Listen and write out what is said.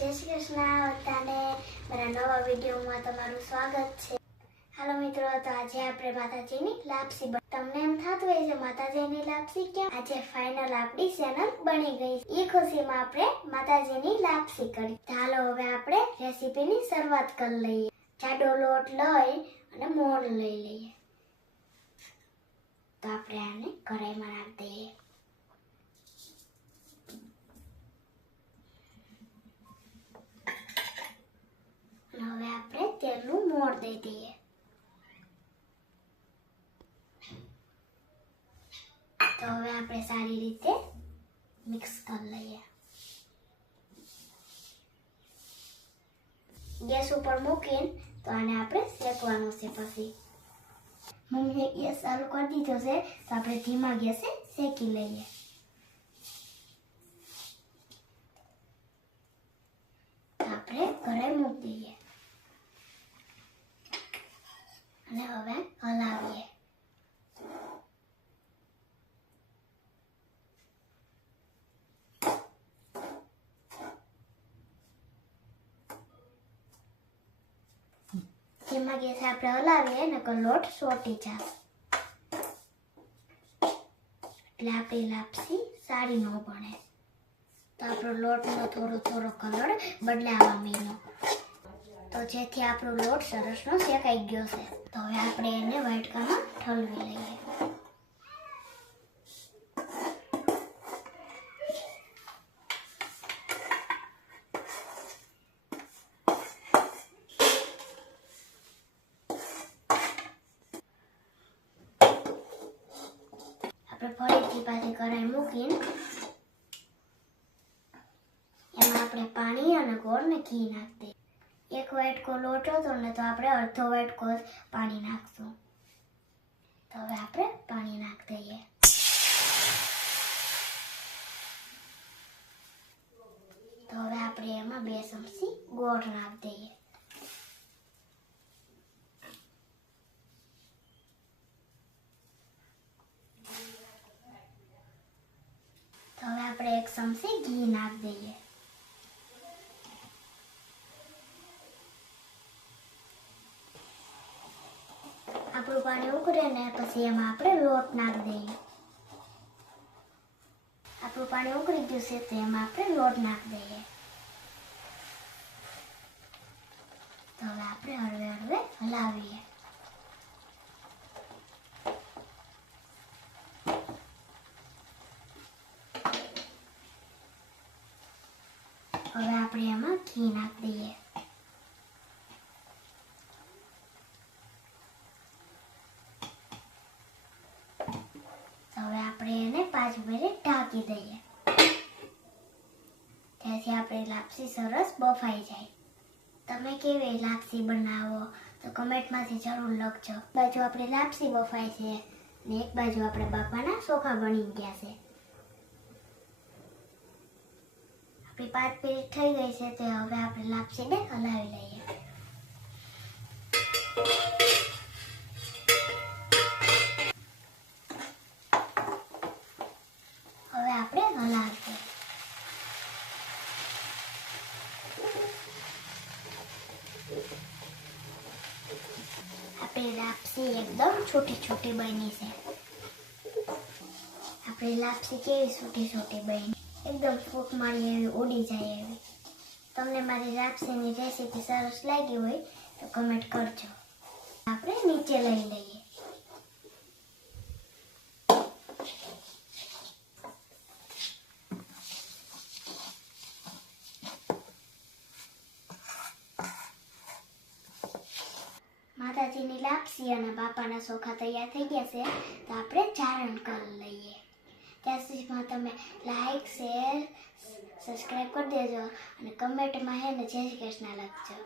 જય શ્રી કૃષ્ણ બધાને મારા નવા વિડીયોમાં તમારું સ્વાગત છે. હાલો મિત્રો તો આજે આપણે માતાજીની લાપસી તમને એમ થતું હોય છે માતાજીની લાપસી કેમ? આજે ફાઇનલ આપણી ચેનલ બની ગઈ એ ખુશીમાં આપણે માતાજીની લાપસી કરી. ચાલો હવે આપણે રેસીપીની શરૂઆત કરી લઈએ. જાડો લોટ લઈ અને મોણ લઈ લઈએ. તો આપણે આને કઢાઈમાં નાખી દઈએ અને હવે આપણે મોણ દઈ દઈએ. તો હવે આપણે સારી રીતે મિક્સ કરી લઈએ. ગેસ ઉપર મૂકીને તો આને આપણે શેકવાનું છે પછી. મમ્મીએ ગેસ ચાલુ કરી દીધો છે, તો આપણે ધીમા ગેસે શેકી લઈએ. આપણે ઘરે મૂકી દઈએ. અને હવે હલાવીએ જેમાં ગેસે આપણે હલાવીએ નકર લોટ સોટી જાય એટલે આપણી લાપસી સારી ન બને તો આપણો લોટનો થોડો થોડો કલર બદલાવા માંડ્યો તો જેથી આપણો લોટ સરસનો શેકાઈ ગયો છે. તો હવે આપણે એને વાટકામાં ઠલવી લઈએ. આપણે ફરીથી પાછી કઢાઈ મૂકીને એમાં આપણે પાણી અને ગોળ ને ઘી નાખી એક વાટકો લોટ હતો ને તો આપણે અડધો વાટકો જ પાણી નાખશું તો હવે આપણે પાણી નાખી દઈએ તો હવે આપણે એમાં બે ચમચી ગોળ નાખી દઈએ તો હવે આપણે એક ચમચી ઘી નાખી દઈએ આપણું પાણી ઉકળે ને પછી એમાં આપણે લોટ નાખી દઈએ. આપણું પાણી ઉકળી ગયું છે તો એમાં આપણે લોટ નાખી દઈએ. તો હવે આપણે હળવે હળવે હલાવીએ. હવે આપણે એમાં ઘી નાખી દઈએ તો હવે આપણે પાંચ ઢાંકી દઈએ. ત્યાંથી આપણી લાપસી સરસ બફાઈ જાય. તમે કેવી લાપસી બનાવો તો કમેન્ટમાંથી જરૂર લખજો. બાજુ આપણી લાપસી બફાય છે ને એક બાજુ આપણે બાપાના ચોખા બની ગયા છે. આપણી પાંચ મિનિટ થઈ ગઈ છે તો હવે આપણે લાપસીને હલાવી લઈએ હવે આપણે હલાવીએ આપણી લાપસી એકદમ છોટી છોટી બની છે. આપણે લાપસી કેવી છોટી છોટી બની? એકદમ ફૂટ મારી એવી ઉડી જાય એવી. તમને મારી લાપસીની રેસીપી સરસ લાગી હોય તો કમેન્ટ કરજો. આપણે નીચે લઈ લઈએ. માતાજીની અને બાપાના ચોખા તૈયાર થઈ ગયા છે તો આપણે ચારણ કરી લઈએ ત્યાં સુધીમાં તમે લાઈક શેર સબસ્ક્રાઈબ કરી દેજો અને કમેન્ટમાં હે ને જય શ્રી કૃષ્ણ લખજો